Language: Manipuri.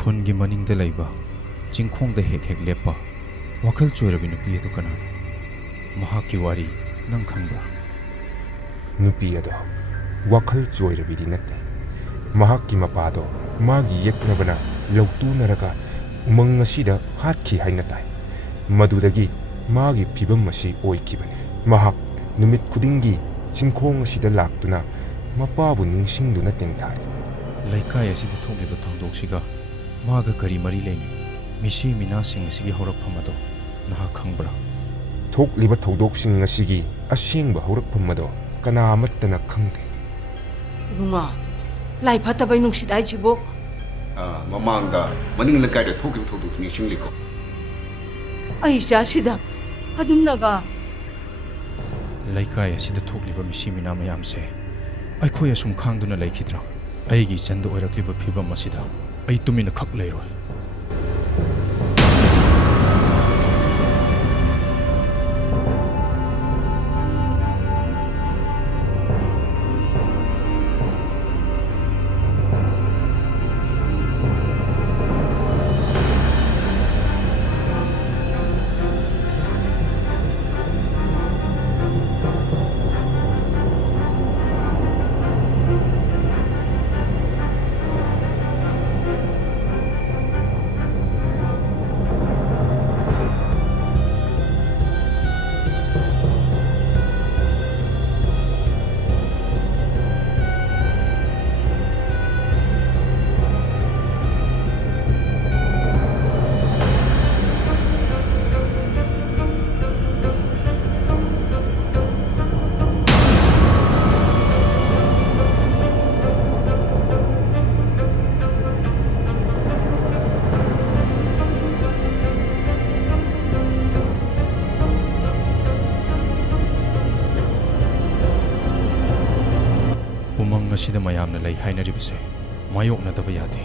ꯈꯨꯟꯒꯤ ꯃꯅꯤꯡꯗ ꯂꯩꯕ ꯆꯤꯡꯈꯣꯡꯗ ꯍꯦꯛ ꯍꯦꯛ ꯂꯦꯞꯄ ꯋꯥꯈꯜ ꯆꯣꯏꯔꯕꯤ ꯅꯨꯄꯤ ꯑꯗꯨ ꯀꯅꯥꯅꯣ? ꯃꯍꯥꯛꯀꯤ ꯋꯥꯔꯤ ꯅꯪ ꯈꯪꯕ꯭ꯔꯥ? ꯅꯨꯄꯤ ꯑꯗꯣ ꯋꯥꯈꯜ ꯆꯣꯏꯔꯕꯤꯗꯤ ꯅꯠꯇꯦ. ꯃꯍꯥꯛꯀꯤ ꯃꯄꯥꯗꯣ ꯃꯥꯒꯤ ꯌꯦꯛꯅꯕꯅ ꯂꯧꯇꯨꯅꯔꯒ ꯎꯃꯪ ꯑꯁꯤꯗ ꯍꯥꯠꯈꯤ ꯍꯥꯏꯅ ꯇꯥꯏ. ꯃꯗꯨꯗꯒꯤ ꯃꯥꯒꯤ ꯐꯤꯕꯝ ꯑꯁꯤ ꯑꯣꯏꯈꯤꯕꯅꯤ. ꯃꯍꯥꯛ ꯅꯨꯃꯤꯠ ꯈꯨꯗꯤꯡꯒꯤ ꯆꯤꯡꯈꯣꯡ ꯑꯁꯤꯗ ꯂꯥꯛꯇꯨꯅ ꯃꯄꯥꯕꯨ ꯅꯤꯡꯁꯤꯡꯗꯨꯅ ꯇꯦꯡꯊꯥꯔꯤ. ꯂꯩꯀꯥꯏ ꯑꯁꯤꯗ ꯊꯣꯛꯂꯤꯕ ꯊꯧꯗꯣꯛꯁꯤꯒ ꯃꯥꯒ ꯀꯔꯤ ꯃꯔꯤ ꯂꯩꯅꯩ? ꯃꯤꯁꯤ ꯃꯤꯅꯥꯁꯤꯡ ꯑꯁꯤꯒꯤ ꯍꯧꯔꯛꯐꯝ ꯑꯗꯣ ꯅꯍꯥꯛ ꯈꯪꯕ꯭ꯔꯥ? ꯊꯣꯛꯂꯤꯕ ꯊꯧꯗꯣꯛꯁꯤꯡ ꯑꯁꯤꯒꯤ ꯑꯁꯦꯡꯕ ꯍꯧꯔꯛꯐꯝ ꯑꯗꯣ ꯀꯅꯥ ꯑꯃꯠꯇꯅ ꯈꯪꯗꯦ. ꯏꯕꯨꯡꯉꯣ, ꯂꯥꯏ ꯐꯠꯇꯕꯩ ꯅꯨꯡꯁꯤꯠ ꯍꯥꯏꯁꯤꯕꯨ ꯃꯃꯥꯡꯗ ꯃꯅꯤꯡ ꯂꯩꯀꯥꯏꯗ ꯊꯣꯛꯈꯤꯕ ꯊꯧꯗꯣꯛꯇꯨ ꯅꯤꯡꯁꯤꯡꯂꯤꯀꯣ? ꯑꯩ ꯏꯆꯥꯁꯤꯗ ꯑꯗꯨꯝꯅꯒ ꯂꯩꯀꯥꯏ ꯑꯁꯤꯗ ꯊꯣꯛꯂꯤꯕ ꯃꯤꯁꯤ ꯃꯤꯅꯥ ꯃꯌꯥꯝꯁꯦ ꯑꯩꯈꯣꯏ ꯑꯁꯨꯝ ꯈꯥꯡꯗꯨꯅ ꯂꯩꯈꯤꯗ꯭ꯔꯥ? ꯑꯩꯒꯤ ꯏꯆꯟꯗ ꯑꯣꯏꯔꯛꯂꯤꯕ ꯐꯤꯕꯝ ꯑꯁꯤꯗ ꯑꯩ ꯇꯨꯃꯤꯟꯅ ꯈꯛ ꯂꯩꯔꯣꯏ. ꯎꯃꯪ ꯑꯁꯤꯗ ꯃꯌꯥꯝꯅ ꯂꯩ ꯍꯥꯏꯅꯔꯤꯕꯁꯦ ꯃꯥꯌꯣꯛꯅꯗꯕ ꯌꯥꯗꯦ.